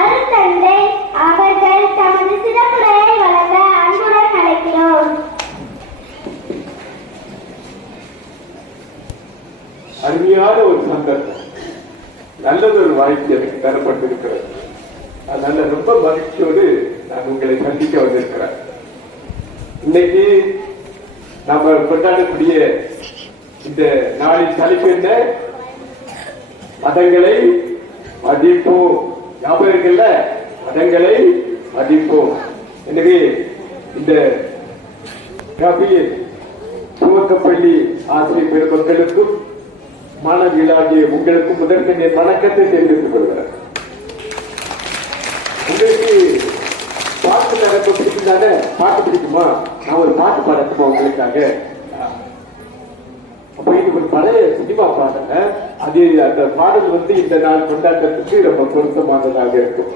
அருட்தந்தை அவர்கள் தமது சிறப்புரையை வழங்க அன்புடன் அழைக்கிறோம். அருமையான ஒரு சந்தர்ப்பம், நல்லதொரு வாய்ப்பு எனக்கு தரப்பட்டிருக்கிறது. அதனால ரொம்ப மகிழ்ச்சியோடு நான் உங்களை சந்திக்க வந்திருக்கிறேன். இன்னைக்கு நாம கொண்டாடக்கூடிய இந்த நாளின் தலைப்பு என்ன? மதங்களை மதிப்போம். ஞாபகம் இருக்குல்ல? மதங்களை மதிப்போம். எனவே இந்த துவக்கப்பள்ளி ஆசிரியர் பெருமக்களுக்கும் மாணவிகளாகிய உங்களுக்கும் முதற்கன் என் வணக்கத்தை தெரிவித்துக் கொள்கிறேன். உங்களுக்கு பாட்டு நடக்க பிடிக்குதானே? பாட்டு பிடிக்குமா? நான் ஒரு பாட்டு பாடட்டுமா உங்களுக்காக? அப்ப இது ஒரு பழைய சினிமா பாடல, அது அந்த பாடல் இந்த நாள் கொண்டாட்டத்துக்கு ரொம்ப பொருத்தமானதாக இருக்கும்.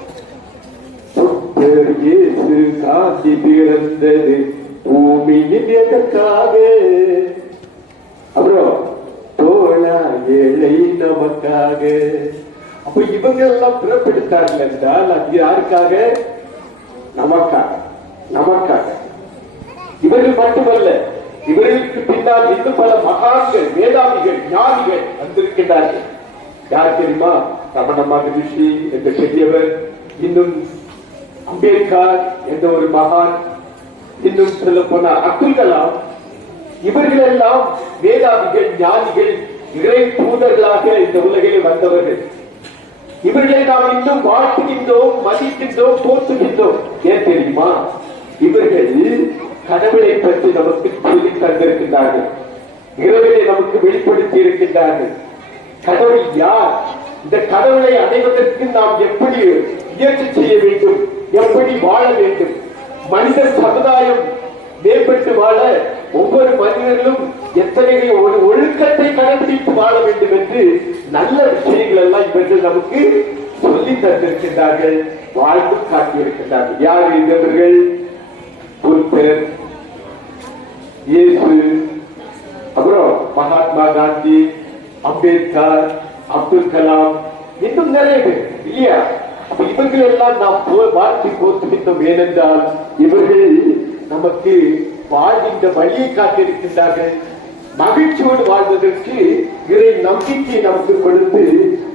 காந்தி பிறந்தது பூமியின் எதற்காக, அப்புறம் தோழா ஏழை நமக்காக. அப்ப இவங்க எல்லாம் பிறப்பெடுத்தார்கள் என்றால் அது யாருக்காக? நமக்காக, நமக்காக. இவர்கள் மட்டுமல்ல, இவர்களுக்கு பின்னால் இன்னும் பல மகான்கள், மேதாவிகள், ஞானிகள் வந்திருக்கின்றார்கள். யார் தெரியுமா? ரமண மகரிஷி என்ற பெரியவர், இன்னும் அம்பேத்கர் என்ற ஒரு மகான், இன்னும் சொல்ல போனார் அப்துல் கலாம். இவர்கள் எல்லாம் மேதாவிகள், ஞானிகள், இறை தூதர்களாக இந்த உலகில் வந்தவர்கள். இவர்களை நாம் இன்னும் வாழ்த்துகின்றோம், மதிக்கின்றோம், போற்றுகின்றோம். ஏன் தெரியுமா? இவர்கள் கடவுளை பற்றி நமக்கு சொல்லி தந்திருக்கின்றார்கள், இரவிலே நமக்கு வெளிப்படுத்தி இருக்கின்றார்கள். கடவுள் யார்? இந்த கடவுளை அடைவதற்கு நாம் எப்படி முயற்சி செய்ய வேண்டும், எப்படி வாழ வேண்டும், மனித சமுதாயம் மேம்பட்டு வாழ ஒவ்வொரு மனிதர்களும் எத்தனை ஒரு ஒழுக்கத்தை கடைபிடித்து வாழ வேண்டும் என்று நல்ல விஷயங்கள் எல்லாம் இவர்கள் நமக்கு சொல்லி தந்திருக்கின்றார்கள், வாழ்ந்து காட்டியிருக்கின்றார்கள். யார் இருந்தவர்கள்? புத்தர், இயேசு, அப்புறம் மகாத்மா காந்தி, அம்பேத்கர், அப்துல் கலாம், இன்னும் நிறைய பேர் இல்லையா? இவர்கள் எல்லாம் நாம் வாழ்த்தி போற்றுகின்றோம். ஏனென்றால் இவர்கள் நமக்கு வாழ்கின்ற வழியை காட்டியிருக்கின்றார்கள். மகிழ்ச்சியோடு வாழ்வதற்கு இறை நம்பிக்கை நமக்கு கொடுத்து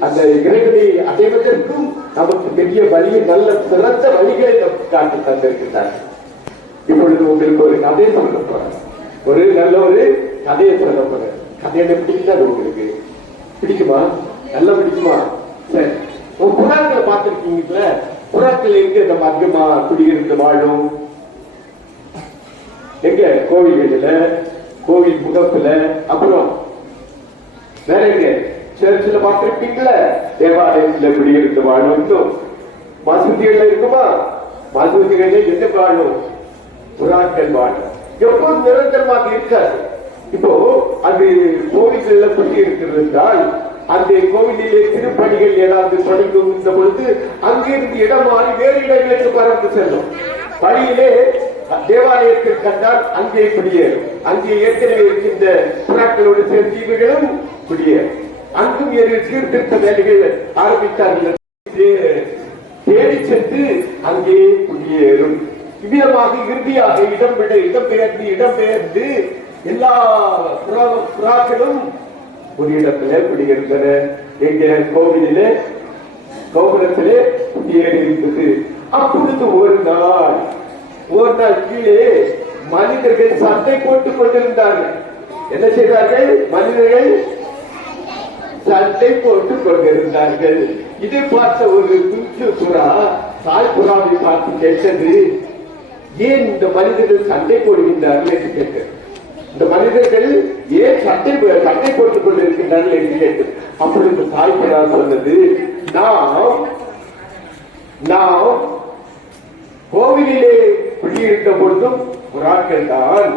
அந்த இறைவனை அடைவதற்கும் நமக்கு பெரிய வழியை, நல்ல சிறந்த வழிகளை நமக்கு காட்டி தந்திருக்கின்றார்கள். இப்பொழுது உங்களுக்கு ஒரு கதையை சொல்ல போறேன், ஒரு நல்ல ஒரு கதையை சொல்ல போறேன். கதையை பிடிக்காது உங்களுக்கு? பிடிக்குமா? நல்லா பிடிக்குமா? சரி, புறாக்களை பார்த்திருக்கீங்கல்ல? புறாக்கள் எங்க நம்ம அதிகமா குடியிருந்து வாழும்? எங்க? கோவில்களில, கோவில் முகப்புல, அப்புறம் வேற எங்க? சர்ச்சில் பார்த்திருப்பீங்கள? தேவாலயத்தில் குடியிருந்து வாழும். இன்னும் மசூதிகள்ல இருக்குமா? மசூதிகள்ல எங்க வாழும்? புறாக்கள் வாழும். எப்போது நிரந்தரமாக இருக்காது. இப்போ அது கோவில்கள்ல குடி இருக்கிறது என்றால் அந்த கோவிலிலே திருப்பணிகள் ஏதாவது தொடங்குகின்ற பொழுது அங்கிருந்து இடம் மாறி வேறு இடங்களுக்கு பறந்து செல்லும். வழியிலே தேவாலயத்தில் கண்டால் அங்கே குடியேறும். அங்கே ஏற்கனவே இருக்கின்ற புறாக்களோடு சேர்ந்து இவர்களும் குடியேறும். அங்கும் சீர்திருத்த வேலைகள் ஆரம்பித்தார்கள். தேடி சென்று அங்கே குடியேறும். இவ்விதமாக இறுதியாக இடம்பெயர்ந்து எல்லா புறாக்களும் ஒரு இடத்துல குடியிருந்தன. எங்க? கோவிலிலே, கோபுரத்திலே குடியேறி இருந்தது. அப்பொழுது ஒரு நாள் கீழே மனிதர்கள் சண்டை போட்டுக் கொண்டிருந்தார்கள். என்ன செய்தார்கள்? மனிதர்கள் சண்டை போட்டுக் கொண்டிருந்தார்கள். இதை பார்த்த ஒரு குஞ்சு புறா தாய் புறாவை பார்த்து கேட்டது, ஏன் இந்த மனிதர்கள் சண்டை போடுகின்றார்கள் என்று கேட்டது. இந்த மனிதர்கள் ஏன் சண்டை போட்டுக் கொண்டிருக்கின்றார்கள் என்று கேட்டது. அப்பொழுது தாய் புறா சொன்னது, நாம் கோவிலிலே குடியிருந்த பொழுதும் புறாக்கள் தான்,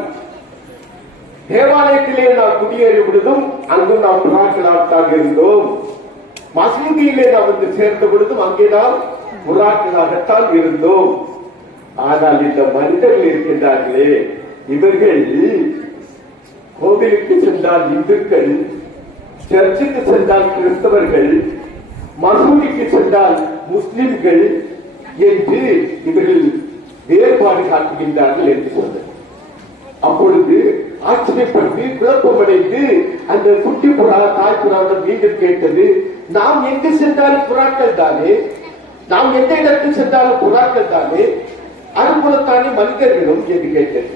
தேவாலயத்திலே நாம் குடியேறிய பொழுதும் அங்கும் நாம் புறாக்களாகத்தான் இருந்தோம், மசூதியிலே நாம் வந்து சேர்ந்த பொழுதும் அங்கே நாம் புறாக்களாகத்தான் இருந்தோம். ஆனால் இந்த மனிதர்கள் இருக்கின்றார்களே, இவர்கள் கோவிலுக்கு சென்றால் இந்துக்கள், சர்ச்சுக்கு சென்றால் கிறிஸ்தவர்கள், மசூதிக்கு சென்றால் முஸ்லிம்கள் என்று இவர்கள் வேறுபாடு காட்டுகின்றார்கள் என்று சொன்னார். அப்பொழுது ஆச்சரியப்பட்டு குழப்பமடைந்து அந்த குட்டி புறா தாய் புறாவிடம் மீண்டும் கேட்டது, நாம் எங்கு சென்றாலும் புறாக்கள் தானே, நாம் எந்த இடத்தில் சென்றாலும் புறாக்கள் தானே, அதுபோலத்தானே மனிதர்களும் என்று கேட்டது.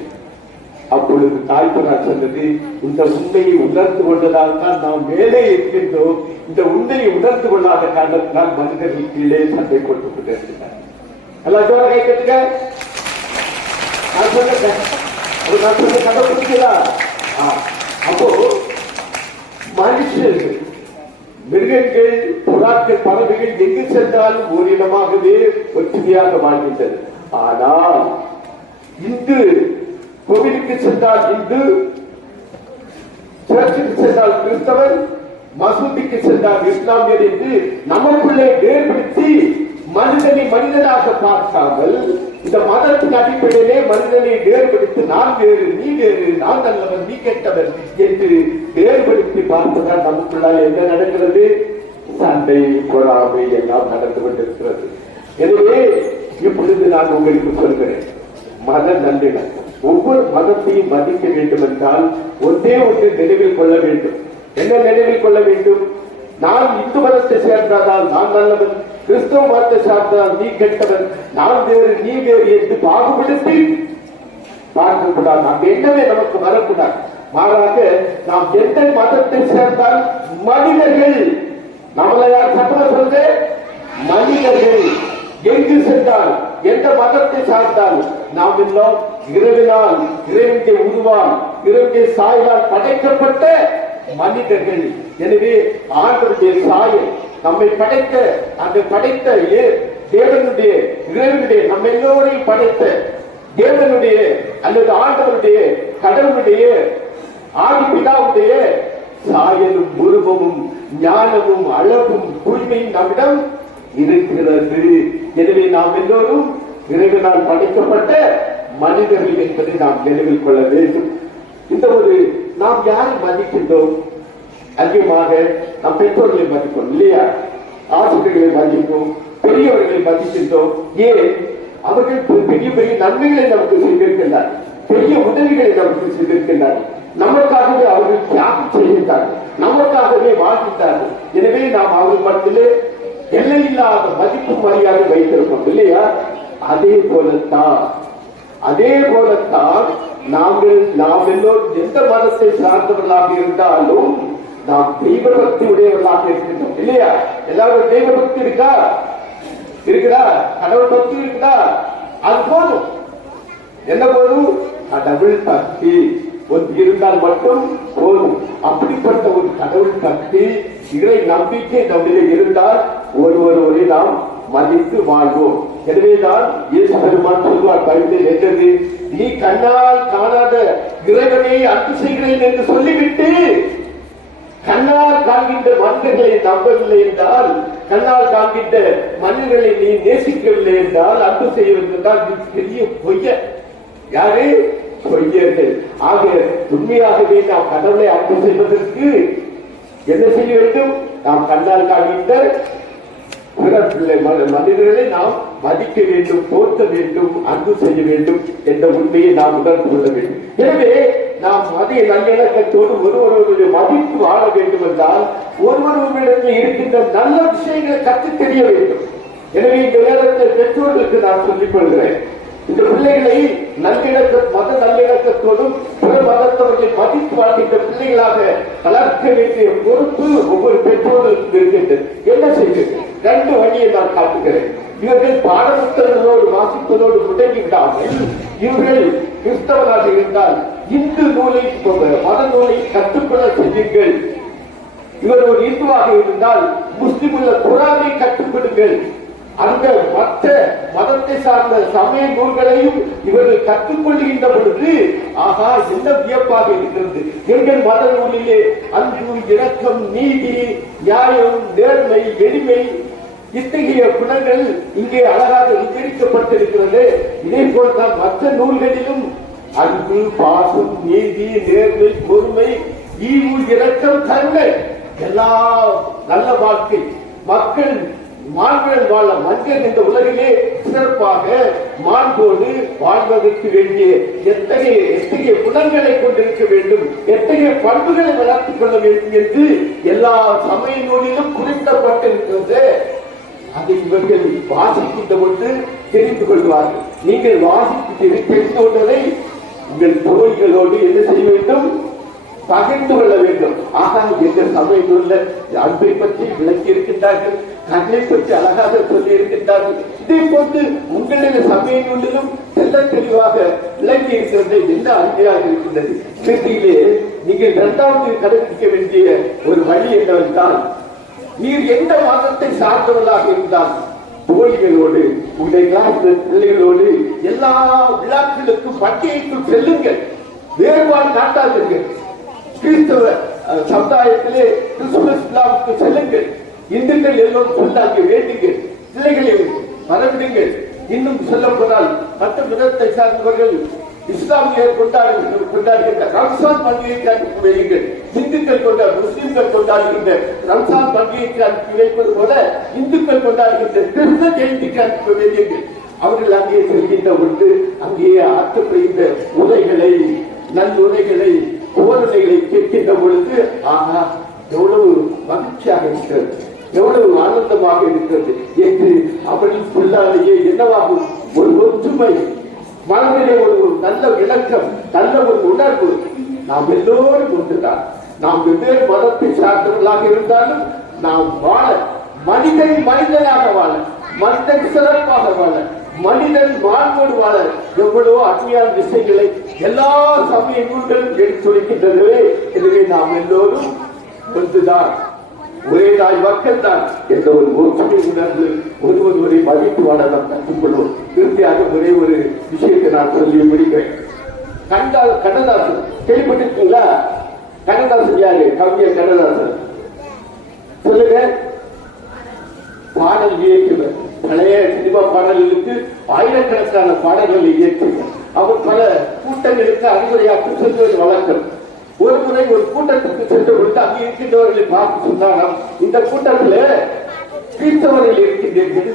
அப்பொழுது தாய் புறா சொன்னது, இந்த உண்மையை உணர்ந்து கொண்டதால் தான் நாம் மேலே இருக்கின்றோம், இந்த உண்மையை உணர்ந்து கொள்ளாத காரணத்தினால் மனிதர்கள் கீழே சண்டை கொண்டு கொண்டிருக்கிறார். எல்லாம் ஜோர கை கட்டுங்க. நான் சொன்ன கதை புரிஞ்சுதா? அப்போ மனுஷர்கள், மிருகங்கள், புறாக்கள், பறவைகள் எங்கு சென்றாலும் ஓரிடமாகவே ஒற்றுமையாக வாழ்கின்றது. ஆனால் இந்து கோவிலுக்கு சென்றால் இந்து, சர்ச்சுக்கு சென்றால் கிறிஸ்தவன், மசூதிக்கு சென்றால் இஸ்லாமியர் என்று நமக்குள்ளே வேறுபடுத்தி மனிதனை மனிதனாக பார்க்காமல் இந்த மதத்தின் அடிப்படையிலே மனிதனை வேறுபடுத்தி நான் வேறு நீ வேறு, நான் நல்லவன் நீ கெட்டவன் என்று வேறுபடுத்தி பார்ப்பதால் நமக்குள்ளால் என்ன நடக்கிறது? சண்டை, பொறாமை எல்லாம் நடந்து கொண்டிருக்கிறது. எனவே இப்பொழுது நான் உங்களுக்கு சொல்கிறேன், மத நல்லிணக்கம். ஒவ்வொரு மதத்தையும் மதிக்க வேண்டும் என்றால் ஒன்றே ஒன்று நினைவில் கொள்ள வேண்டும். என்ன நினைவில் கொள்ள வேண்டும்? நான் இந்து மதத்தை சேர்ந்ததால் நான் நல்லவன், கிறிஸ்தவ மதத்தை சார்ந்ததால் நீ கெட்டவன், நான் வேறு நீ வேறு என்று பாகுபடுத்தி பார்க்கக்கூடாது. அந்த எண்ணமே நமக்கு வரக்கூடாது. மாறாக நாம் எந்த மதத்தை சேர்ந்தால் மனிதர்கள், நம்மளை யார் சட்டமா சொல்ற மனிதர்கள், எங்கு சென்றால் எந்த மதத்தை சார்ந்தால் நாம் எல்லாம் இறைவனால், இறைவனுடைய உருவால், இறைவனுடைய சாயலால் படைக்கப்பட்ட மனிதர்கள். எனவே ஆண்டவருடைய சாயல் நம்மை படைத்த அந்த படைத்த தேவனுடைய, இறைவனுடைய, நம்ம எல்லோரையும் படைத்த தேவனுடைய அல்லது ஆண்டவருடைய, கடவுளுடைய, ஆதி பிதாவுடைய சாயலும் உருவமும் ஞானமும் அழகும் தூய்மையும் நம்மிடம் இருக்கிறது. எனவே நாம் எல்லோரும் இறைவனால் படைக்கப்பட்ட மனிதர்கள் என்பதை நாம் நினைவில் கொள்ள வேண்டும். இந்த ஒரு நாம் யாரை மதிக்கின்றோம்? அதிகமாக நம் பெற்றோர்களை மதிப்போம் இல்லையா? ஆசிரியர்களை மதிப்போம், பெரியவர்களை மதிக்கின்றோம். ஏன்? அவர்கள் பெரிய பெரிய நன்மைகளை நமக்கு செய்திருக்கின்றார், பெரிய உதவிகளை நமக்கு செய்திருக்கின்றார்கள், நமக்காகவே அவர்கள் தியாகம் செய்கின்றார்கள், நமக்காகவே வாழ்கின்றார்கள். எனவே நாம் அவர்கள் மத்தியிலே எல்லையில்லாத மதிப்பு மரியாதை வைத்திருக்கோம் இல்லையா? அதே போலத்தான் நாம் எல்லோரும் எந்த மதத்தை சார்ந்தவர்களாக இருந்தாலும் நாம் தெய்வ பக்தி உடையவர்களாக இருக்கின்றோம் இல்லையா? எல்லாரும் தெய்வ பக்தி இருக்குதா? கடவுள் பக்தி இருக்குதா? அது போதும். என்ன போதும்? கடவுள் பக்தி ஒன்று இருந்தால் மட்டும் போதும். அப்படிப்பட்ட ஒரு கடவுள் பக்தி, இறை நம்பிக்கை நம்மிலே இருந்தால் ஒருவரை நாம் மதித்து வாழ்வோம். எனவேதான் இயேசு பெருமான் சொல்வார் பைபிளில் என்றது, நீ கண்ணால் காணாத இறைவனை அன்பு செய்கிறேன் என்று சொல்லிவிட்டு கண்ணால் காண்கின்ற மனிதர்களை நம்பவில்லை என்றால், கண்ணால் காண்கின்ற மனிதர்களை நீ நேசிக்கவில்லை என்றால், அன்பு செய்யவில்லை என்றால் நீ பெரிய பொய்ய. யாரு? பொய்யர்கள். ஆக உண்மையாகவே நாம் கடவுளை அன்பு செய்வதற்கு என்ன செய்ய வேண்டும்? நாம் கண்ணால் காண்கின்ற மனிதர்களை நாம் மதிக்க வேண்டும், போற்ற வேண்டும், அன்பு செய்ய வேண்டும் என்ற உண்மையை நாம் உணர்ந்து கொள்ள வேண்டும். எனவே நாம் மதிய நல்லிணக்கத்தோடு ஒருவருடைய மதிப்பு வாழ வேண்டும் என்றால் ஒருவரிடத்தில் இருக்கின்ற நல்ல விஷயங்களை கற்றுத் தெரிய வேண்டும். எனவே இந்த நேரத்தை பெற்றோர்களுக்கு நான் சொல்லிக் கொள்கிறேன், இந்த பிள்ளைகளை மத நல்லிணக்கத்தோடும் பிற மதத்தவர்களை மதித்து வாழ்கின்ற பிள்ளைகளாக வளர்க்க வேண்டிய பொறுப்பு ஒவ்வொரு பெற்றோர்களுக்கும் இருக்கின்றது. என்ன செய்கிறது? 2 வழியை நான் காட்டுகிறேன். இவர்கள் பாடப்புத்தகங்களோடு வாசிப்பதோடு முடங்கி விடாமல், இவர்கள் கிறிஸ்தவராக இருந்தால் இந்து நூலை, மத நூலை கற்றுக்கொள்ள செய்யுங்கள். இவர் ஒரு இந்துவாக இருந்தால் முஸ்லிம் உள்ள குரானை கற்றுக்கொடுங்கள். அந்த மற்ற மதத்தை சார்ந்த சமய நூல்களையும் இவர்கள் கற்றுக்கொள்கின்ற பொழுது ஆகா என்ன வியப்பாக இருக்கிறது. எங்கள் மத நூலிலே அன்பு, இரக்கம், நீதி, நியாயம், நேர்மை, எளிமை இத்தகைய குணங்கள் இங்கே அழகாக விவரிக்கப்பட்டிருக்கிறது. இதே போல்தான் மற்ற நூல்களிலும் அன்பு, பாசம், நீதி, நேர்மை, பொறுமை, ஈவு, இரக்கம், கருணை, எல்லா நல்ல வாழ்க்கை மக்கள் மாண்புடன் வாழ மனிதன் இந்த உலகிலே சிறப்பாக மாண்போடு வாழ்வதற்கு வேண்டிய எத்தகைய குணங்களை கொண்டிருக்க வேண்டும், எத்தகைய பண்புகளை வளர்த்துக் கொள்ள வேண்டும் என்று எல்லா சமய நூலிலும் குறிப்பிடப்பட்டிருக்கிறது. அதை இவர்கள் வாசிக்கின்ற பொழுது தெரிந்து கொள்வார்கள். நீங்கள் வாசித்து தெரிந்து கொண்டதை உங்கள் தோழிகளோடு என்ன செய்ய வேண்டும்? பகிர்ந்து கொள்ள வேண்டும். ஆனால் எந்த சமயத்தில் அன்பை பற்றி விளக்கி இருக்கின்றார்கள், கண்ணை பற்றி அழகாக சொல்லி இருக்கின்றார்கள். இதே போன்று உங்களுடைய சமய நூலிலும் செல்ல தெளிவாக விளக்கி இருக்கிறது. என்ன அருமையாக இருக்கின்றது. இறுதியிலே நீங்கள் இரண்டாவது கடைபிடிக்க வேண்டிய ஒரு வழி என்னவென்றால், நீர் எந்த மதத்தை சார்ந்தவர்களாக இருந்தால் தோழிகளோடு உங்களுடைய கிளாஸ் பிள்ளைகளோடு எல்லா விழாக்களுக்கும் பண்டிகைக்கும் செல்லுங்கள். வேறுபாடு காட்டாதீர்கள். கிறிஸ்தவ சமுதாயத்திலே கிறிஸ்துமஸ் விழாவுக்கு செல்லுங்கள். இந்துக்கள் எல்லோரும் சொல்லாங்க வேண்டுங்கள். பிள்ளைகளை வரவிடுங்கள். இன்னும் சொல்ல போனால் மற்ற மதத்தை சார்ந்தவர்கள் இஸ்லாமியர் கொண்டாடுகின்ற ரம்சான் பண்டிகைக்கு அனுப்பி வையுங்கள். இந்துக்கள் முஸ்லிம்கள் கொண்டாடுகின்ற ரம்சான் பண்டிகைக்கு அனுப்பி வைப்பது போல இந்துக்கள் கொண்டாடுகின்ற கிருஷ்ண ஜெயந்திக்கு அனுப்பி வையுங்கள். அவர்கள் அங்கே செல்கின்ற பொழுது அங்கேயே ஆற்றப்படுகின்ற உரைகளை, நல்லுரைகளை, கோரணைகளை கேட்கின்ற பொழுது ஆஹா எவ்வளவு மகிழ்ச்சியாக இருக்கிறது, எவ்வளவு ஆனந்தமாக இருக்கிறது என்று அவர்கள் சொல்லாலேயே என்னவாகும்? ஒரு ஒற்றுமை மனதிலே ஒரு நல்ல விளக்கம், நல்ல ஒரு உணர்வு. நாம் எல்லோரும் ஒன்றுதான். நாம் வெவ்வேறு மதத்தை சார்ந்தவர்களாக இருந்தாலும் நாம் வாழ, மனிதன் மனிதனாக வாழ, மனிதன் சிறப்பாக வாழ, மனிதன் மாண்போடு வாழ எவ்வளவோ அருமையான விஷயங்களை எல்லா சமய நூல்களும் எடுத்துரைக்கின்றனவே. எனவே நாம் எல்லோரும் ஒன்றுதான், ஒரே தாய் மக்கள் தான் என்ற ஒரு ஒற்றுமை உணர்வு, ஒருவரை மதித்து வாழ நாம் கற்றுக்கொள்வோம். இறுதியாக ஒரே ஒரு விஷயத்தை நான் சொல்லி முடிக்கிறேன். கண்ணதாசன் கேள்விப்பட்டிருக்கீங்களா? கண்ணதாசன் யாரு? கவிஞர் கண்ணதாசன். சொல்லுங்க. பாடல் இயக்குனர். பழைய சினிமா பாடல்களுக்கு ஆயிரக்கணக்கான பாடல்களை இயக்குகிறார். அவர் பல கூட்டங்களுக்கு அறிவுரையாற்றி செல்வது வழக்கம். ஒரு முறை ஒரு கூட்டத்திற்கு சென்று கொண்டு அங்கே இருக்கின்றவர்களை பார்த்து சொன்னாராம், இந்த கூட்டத்தில் கிறிஸ்தவர்கள் இருக்கின்றீர்கள்,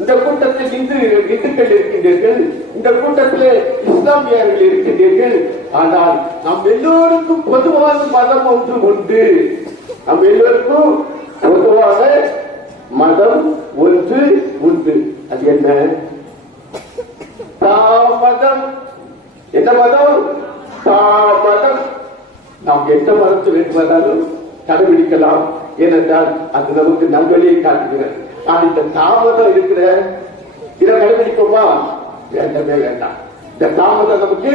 இந்த கூட்டத்தில் இந்துக்கள் இருக்கின்றீர்கள், இந்த கூட்டத்தில் இஸ்லாமியர்கள் இருக்கின்றீர்கள். ஆனால் நம் எல்லோருக்கும் பொதுவான மதம் ஒன்று உண்டு. நம் எல்லோருக்கும் பொதுவான மதம் ஒன்று உண்டு. அது என்ன? தாமதம். என்ன மதம்? தாமதம். நாம் எந்த மதத்தை வேண்டுமானாலும் கடைபிடிக்கலாம். ஏனென்றால் அது நமக்கு நல்வழியை காட்டுகிறது. ஆனால் இந்த தாமதம் இருக்கிற இதை கடைபிடிப்போமா? வேண்டவே வேண்டாம். இந்த தாமதம் நமக்கு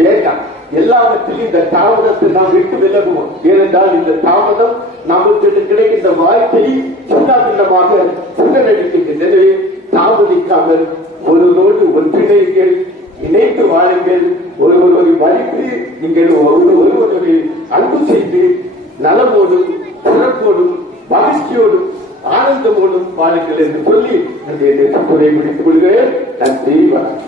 வேண்டாம். எல்லாவற்றிலும் இந்த தாமதத்தை நாம் விட்டு விலகுவோம். ஏனென்றால் இந்த தாமதம் நமக்கு கிடைக்கின்ற வாழ்க்கையை சின்னமாக சின்னடிக்கின்றது. எனவே தாமதிக்காமல் ஒருவரோடு ஒன்றிணைங்கள், இணைந்து வாழுங்கள். ஒருவரை மதித்து நீங்கள் ஒருவரை அன்பு செய்து நலமோடும் சிறப்போடும் மகிழ்ச்சியோடும் ஆனந்தமோடும் வாழுங்கள் என்று சொல்லி என்னுடைய முடித்துக் கொள்கிறேன். நன்றி, வணக்கம்.